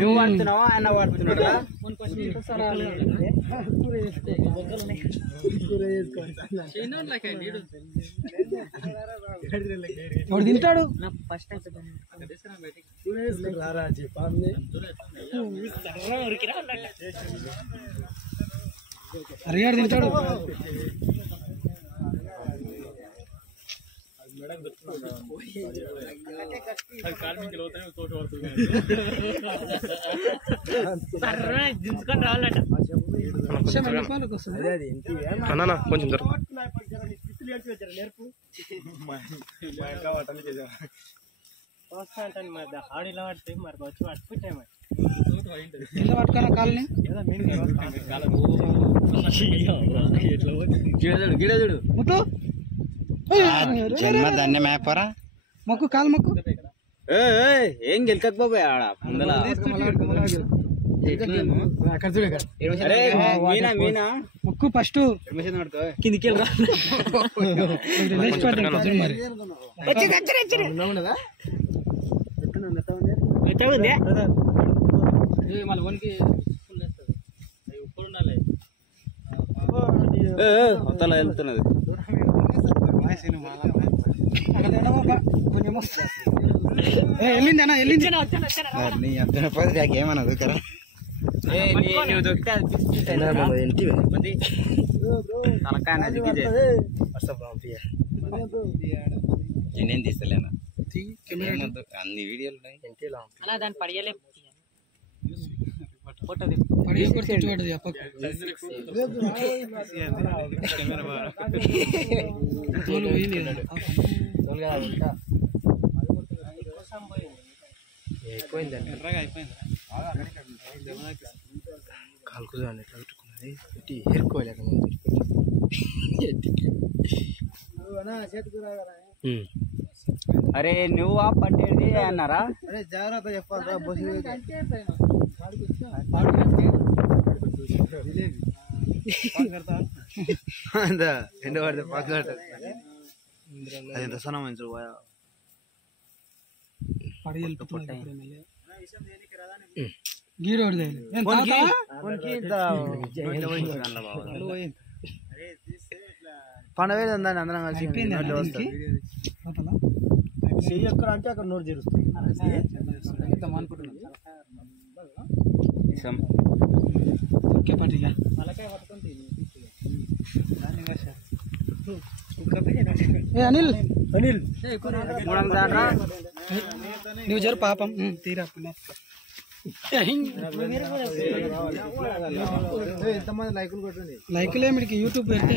నువ్వు వాడుతున్నావా ఆయన వాడుతున్నాడా? తింటాడు అరిగాడు తింటాడు. దించుకొని రావాలట కొంచెం ఆడు ఇలా పడితే మరి వచ్చి పట్టుకుంటే కింద పట్టుకున్న కాళ్ళని గిడదుడు ముట్టు జన్మధాన్య మేపరా మొక్కు కాలు మొక్కు. ఏం గెలకపోయి ఆడ ముందల మొక్కు ఫస్ట్ కిందికి వెళ్తున్నది. వెళ్ళింది అన్న వెళ్ళింది. ఏమన్నది కదా నేనేం తీస్తలేనా అన్ని వీడియోలు దాన్ని పడియలే కాలుకుదాన్ని ఎట్లా పెట్టుకున్నది పెట్టి ఏరుకోలేక అరే నువ్వు ఆ పట్టేది అన్నారా? అరే జాగ్రత్త చెప్పాలరా బస్సు ఎండ పడితే పక్కన అది ఎంత సన్న మంచి గీరోడు పండవేది ఉందని అందరం కలిసి చెయ్యి ఎక్కడ అంటే అక్కడ నోరు చేరుస్తుంది. అనిల్ అనిల్ నువ్వు జరు పాపం తీరా ఎంతమంది లైకులు కొట్టండి. లైకులు ఏమిటికి యూట్యూబ్ పెడితే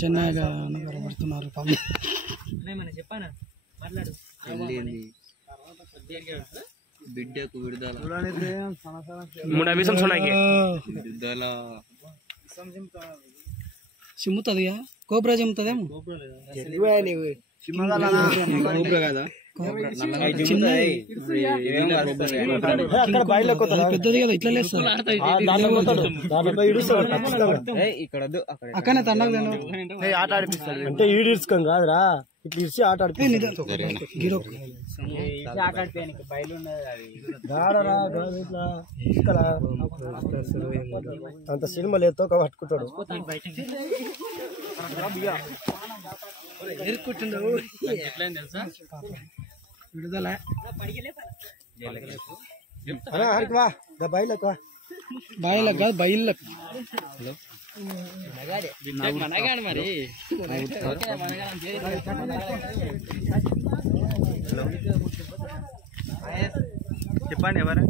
చెన్నైగా పడుతున్నారు పాపం. బిడ్డకు విడుదల చిమ్ముతుందిగా కోబ్రా చిమ్ముతుందేమో. పెద్దది కదా ఇట్లా లేదు సార్. అక్కనే తండకు ఆట ఆడిపిస్తాడు అంటే ఈడ్చుకోం కాదురా ఇట్లా ఇచ్చి ఆట అంత సినిమా లేతో పట్టుకుంటాడు. విడుదల బాయిలకు కాదు బయళ్ళకు. మరి చెప్పండి ఎవరు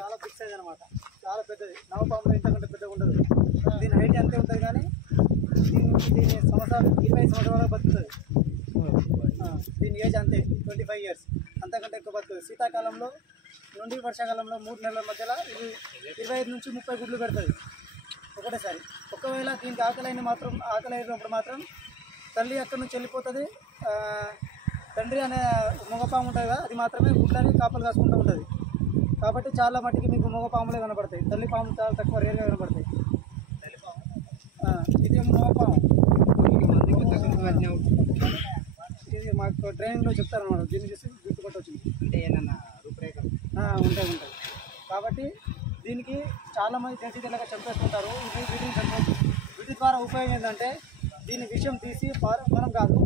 చాలా బిగ్ సైజ్ అనమాట, చాలా పెద్దది. నవపాములు ఇంతకంటే పెద్దగా ఉండదు. దీని హైట్ అంతే ఉంటుంది కానీ దీని సంవత్సరాలు 25 సంవత్సరాల వరకు బతుకుతుంది. దీని ఏజ్ అంతే 25 years, అంతకంటే ఎక్కువ బతుకుతుంది. శీతాకాలంలో నుండి వర్షాకాలంలో 3 నెలల మధ్యలో ఇది 25 నుంచి 30 గుడ్లు పెడుతుంది ఒకటేసారి. ఒకవేళ దీనికి ఆకలి అయినప్పుడు మాత్రం తల్లి అక్కడి నుంచి వెళ్ళిపోతుంది. తండ్రి అనే మగపాము ఉంటుంది కదా, అది మాత్రమే గుడ్లని కాపలు కాసుకుంటూ ఉంటుంది. కాబట్టి చాలా మట్టికి మీకు మగపాములే కనబడతాయి, తల్లి పాములు చాలా తక్కువ రేరుగా కనబడతాయి. ఇది మగపాము. ఇది మాకు ట్రైనింగ్లో చెప్తారన్నమాట, దీన్ని చూసి గుర్తుపట్టవచ్చు. అంటే ఏమన్నా రూపురేఖలు ఉంటాయి. కాబట్టి దీనికి చాలామంది తెలిసిదేలాగా చంపేస్తుంటారు. వీటి ద్వారా ఉపయోగం ఏంటంటే దీని విషయం తీసి మనం కాదు,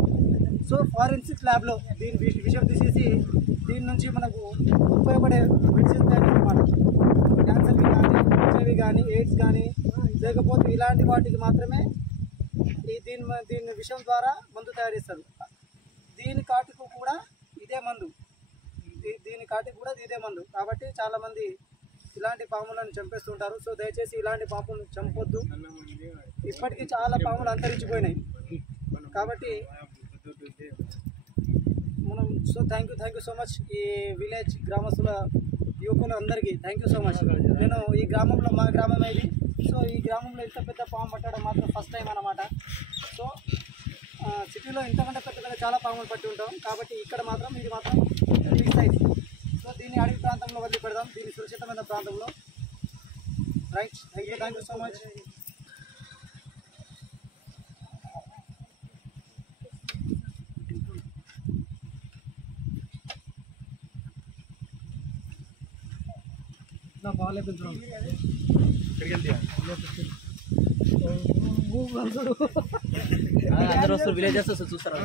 సో ఫారెన్సిక్ ల్యాబ్లో దీని విషయం తీసేసి దీని నుంచి మనకు ఉపయోగపడే మెడిసిన్ తయారన్నమాట. క్యాన్సర్కి కానీ, హెచ్ఐవి కానీ, ఎయిడ్స్ కానీ, లేకపోతే ఇలాంటి వాటికి మాత్రమే దీని విషయం ద్వారా మందు తయారు చేస్తారు. దీని కాటుకు కూడా ఇదే మందు, కాబట్టి చాలామంది ఇలాంటి పాములను చంపేస్తుంటారు. సో దయచేసి ఇలాంటి పాములను చంపొద్దు. ఇప్పటికీ చాలా పాములు అంతరించిపోయినాయి. కాబట్టి మనం థ్యాంక్ యూ సో మచ్ ఈ విలేజ్ గ్రామస్తుల యువకులు అందరికీ థ్యాంక్ యూ సో మచ్. నేను ఈ గ్రామంలో, మా గ్రామం ఇది, సో ఈ గ్రామంలో ఇంత పెద్ద పాము పట్టడం మాత్రం ఫస్ట్ టైం అన్నమాట. సో సిటీలో ఇంతకంటే పెద్ద చాలా పాములు పట్టి ఉంటాం, కాబట్టి ఇక్కడ మాత్రం ఇది మాత్రం బిగ్ సైజ్. సో దీన్ని అడవి ప్రాంతంలో వదిలి పెడదాం, దీన్ని సురక్షితమైన ప్రాంతంలో. Right, thank you so much. బాగాలే పెంచున్నాం. అందరూ వస్తారు, విలేజెస్ చూస్తారు.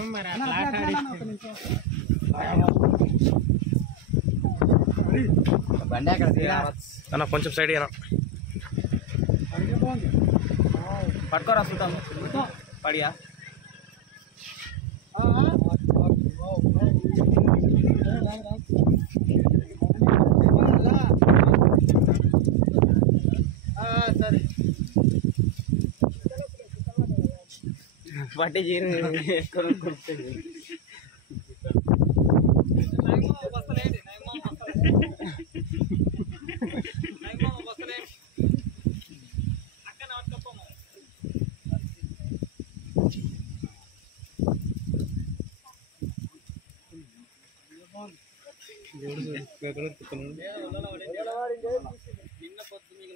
బండి అక్కడ అన్న కొంచెం సైడ్ అయినా పట్టుకోరా చూద్దాం. పడియా సరే పట్టి జీరు నిన్న పొద్దు మీకు